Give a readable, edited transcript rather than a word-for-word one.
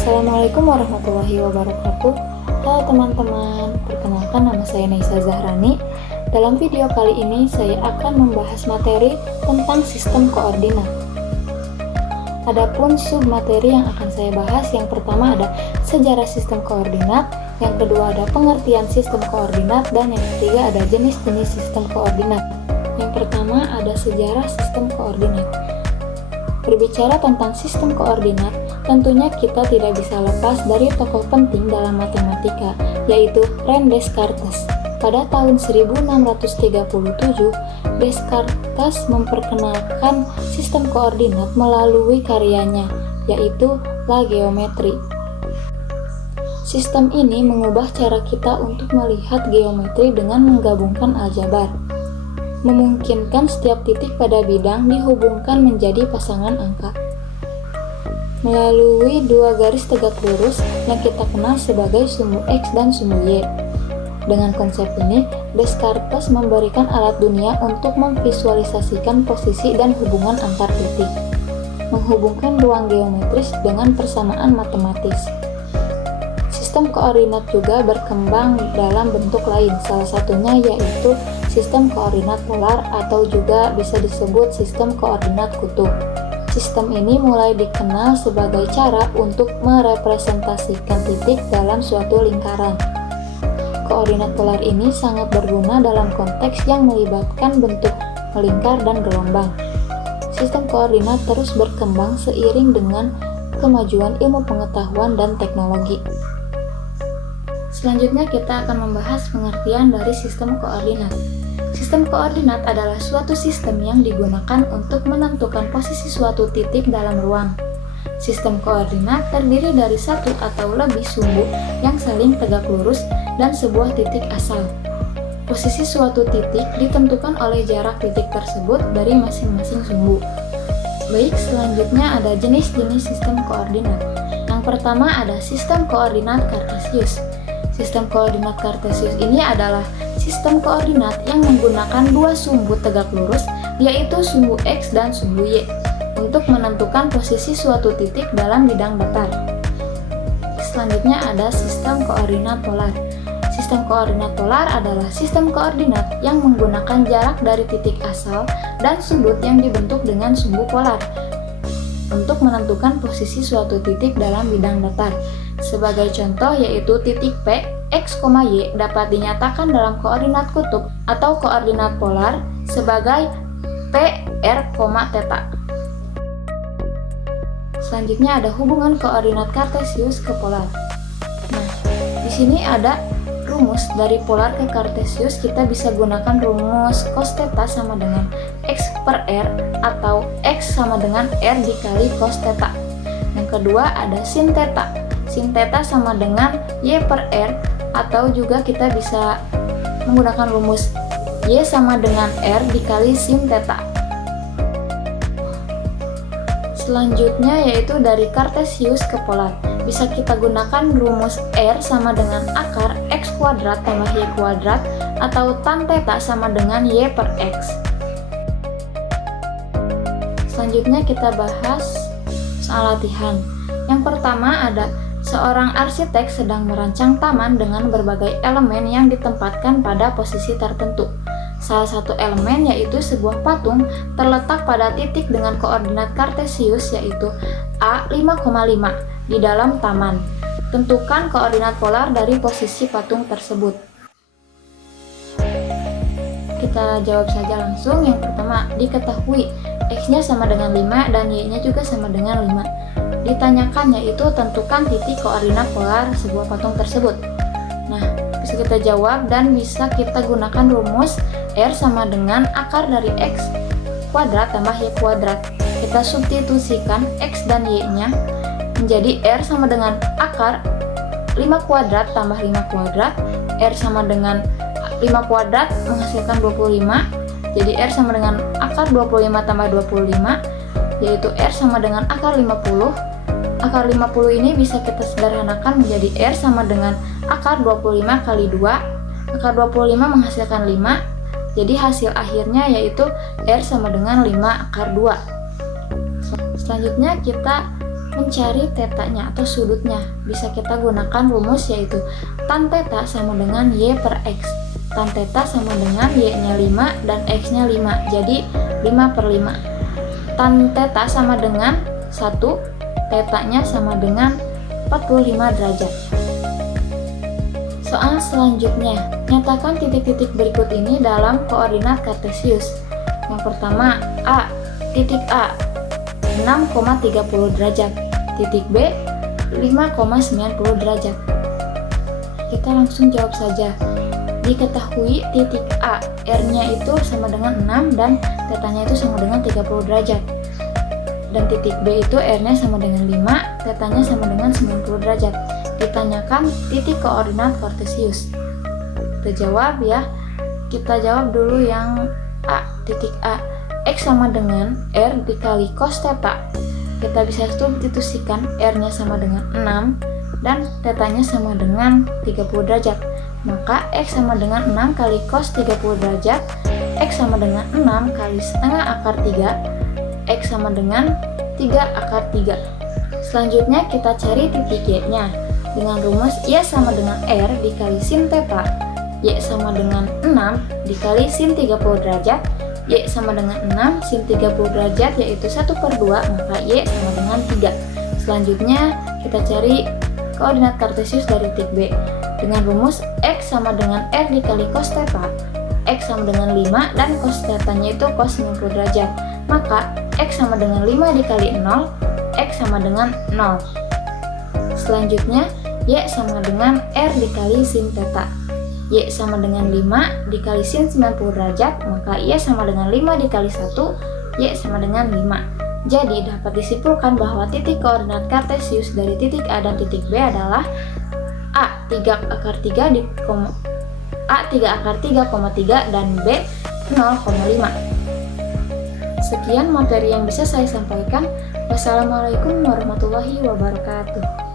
Assalamualaikum warahmatullahi wabarakatuh. Halo teman-teman, perkenalkan nama saya Naisa Zahrani. Dalam video kali ini saya akan membahas materi tentang sistem koordinat. Adapun submateri yang akan saya bahas, yang pertama ada sejarah sistem koordinat, yang kedua ada pengertian sistem koordinat, dan yang ketiga ada jenis-jenis sistem koordinat. Yang pertama ada sejarah sistem koordinat. Berbicara tentang sistem koordinat, tentunya kita tidak bisa lepas dari tokoh penting dalam matematika, yaitu René Descartes. Pada tahun 1637, Descartes memperkenalkan sistem koordinat melalui karyanya, yaitu La Géométrie. Sistem ini mengubah cara kita untuk melihat geometri dengan menggabungkan aljabar, memungkinkan setiap titik pada bidang dihubungkan menjadi pasangan angka melalui dua garis tegak lurus yang kita kenal sebagai sumbu X dan sumbu Y. Dengan konsep ini, Descartes memberikan alat dunia untuk memvisualisasikan posisi dan hubungan antar titik, menghubungkan ruang geometris dengan persamaan matematis. Sistem koordinat juga berkembang dalam bentuk lain, salah satunya yaitu sistem koordinat polar atau juga bisa disebut sistem koordinat kutub. Sistem ini mulai dikenal sebagai cara untuk merepresentasikan titik dalam suatu lingkaran. Koordinat polar ini sangat berguna dalam konteks yang melibatkan bentuk melingkar dan gelombang. Sistem koordinat terus berkembang seiring dengan kemajuan ilmu pengetahuan dan teknologi. Selanjutnya kita akan membahas pengertian dari sistem koordinat. Sistem koordinat adalah suatu sistem yang digunakan untuk menentukan posisi suatu titik dalam ruang. Sistem koordinat terdiri dari satu atau lebih sumbu yang saling tegak lurus dan sebuah titik asal. Posisi suatu titik ditentukan oleh jarak titik tersebut dari masing-masing sumbu. Baik, selanjutnya ada jenis-jenis sistem koordinat. Yang pertama ada sistem koordinat Cartesius. Sistem koordinat Cartesius ini adalah sistem koordinat yang menggunakan dua sumbu tegak lurus, yaitu sumbu X dan sumbu Y, untuk menentukan posisi suatu titik dalam bidang datar. Selanjutnya ada sistem koordinat polar. Sistem koordinat polar adalah sistem koordinat yang menggunakan jarak dari titik asal dan sudut yang dibentuk dengan sumbu polar untuk menentukan posisi suatu titik dalam bidang datar. Sebagai contoh yaitu titik P, X, Y dapat dinyatakan dalam koordinat kutub atau koordinat polar sebagai P, R, theta. Selanjutnya ada hubungan koordinat Cartesius ke polar. Nah, di sini ada rumus dari polar ke Cartesius. Kita bisa gunakan rumus cos theta sama dengan X per R atau X sama dengan R dikali cos theta. Yang kedua ada sin theta. Sin theta sama dengan Y per R atau juga kita bisa menggunakan rumus Y sama dengan R dikali sin theta. Selanjutnya yaitu dari Cartesius ke polar. Bisa kita gunakan rumus R sama dengan akar X kuadrat tambah Y kuadrat atau tan theta sama dengan Y per X. Selanjutnya kita bahas soal latihan. Yang pertama ada seorang arsitek sedang merancang taman dengan berbagai elemen yang ditempatkan pada posisi tertentu. Salah satu elemen yaitu sebuah patung terletak pada titik dengan koordinat Cartesius yaitu A 5,5 di dalam taman. Tentukan koordinat polar dari posisi patung tersebut. Kita jawab saja langsung. Yang pertama, diketahui X-nya sama dengan 5 dan Y-nya juga sama dengan 5. Ditanyakan yaitu tentukan titik koordinat polar sebuah patung tersebut. Nah, bisa kita jawab dan bisa kita gunakan rumus R sama dengan akar dari X kuadrat tambah Y kuadrat. Kita substitusikan X dan Y-nya menjadi R sama dengan akar 5 kuadrat tambah 5 kuadrat. R sama dengan 5 kuadrat menghasilkan 25. Jadi R sama dengan akar 25 tambah 25, yaitu R sama dengan akar 50. Akar 50 ini bisa kita sederhanakan menjadi R sama dengan akar 25 kali 2. Akar 25 menghasilkan 5. Jadi hasil akhirnya yaitu R sama dengan 5 akar 2. Selanjutnya kita mencari tetanya atau sudutnya, bisa kita gunakan rumus yaitu tan theta sama dengan y per x. Tan theta sama dengan y-nya 5 dan x-nya 5, jadi 5 per 5. Tan theta sama dengan 1, tetanya sama dengan 45 derajat. Soal selanjutnya, nyatakan titik-titik berikut ini dalam koordinat kartesius. Yang pertama, A, titik A 6,30 derajat, titik B 5,90 derajat. Kita langsung jawab saja. Diketahui titik A, R-nya itu sama dengan 6 dan tetanya itu sama dengan 30 derajat. Dan titik B itu R-nya sama dengan 5, tetanya sama dengan 90 derajat. Ditanyakan titik koordinat kartesius. Kita jawab ya. Kita jawab dulu yang A, titik A. X sama dengan R dikali cos theta. Kita bisa substitusikan R-nya sama dengan 6 dan tetanya sama dengan 30 derajat. Maka X sama dengan 6 kali cos 30 derajat, X sama dengan 6 kali setengah akar 3, X sama dengan 3 akar 3. Selanjutnya kita cari titik Y-nya. Dengan rumus Y sama dengan R dikali sin theta. Y sama dengan 6 dikali sin 30 derajat. Y sama dengan 6 sin 30 derajat yaitu 1/2, maka Y sama dengan 3. Selanjutnya kita cari koordinat kartesius dari titik B. Dengan rumus X sama dengan R dikali cos theta. X sama dengan 5 dan cos theta-nya itu cos 90 derajat. Maka X sama dengan 5 dikali 0, X sama dengan 0. Selanjutnya Y sama dengan R dikali sin theta. Y sama dengan 5 dikali sin 90 derajat, maka Y sama dengan 5 dikali 1, Y sama dengan 5. Jadi dapat disimpulkan bahwa titik koordinat kartesius dari titik A dan titik B adalah A 3 akar 3 dan B 0,5. Sekian materi yang bisa saya sampaikan. Wassalamualaikum warahmatullahi wabarakatuh.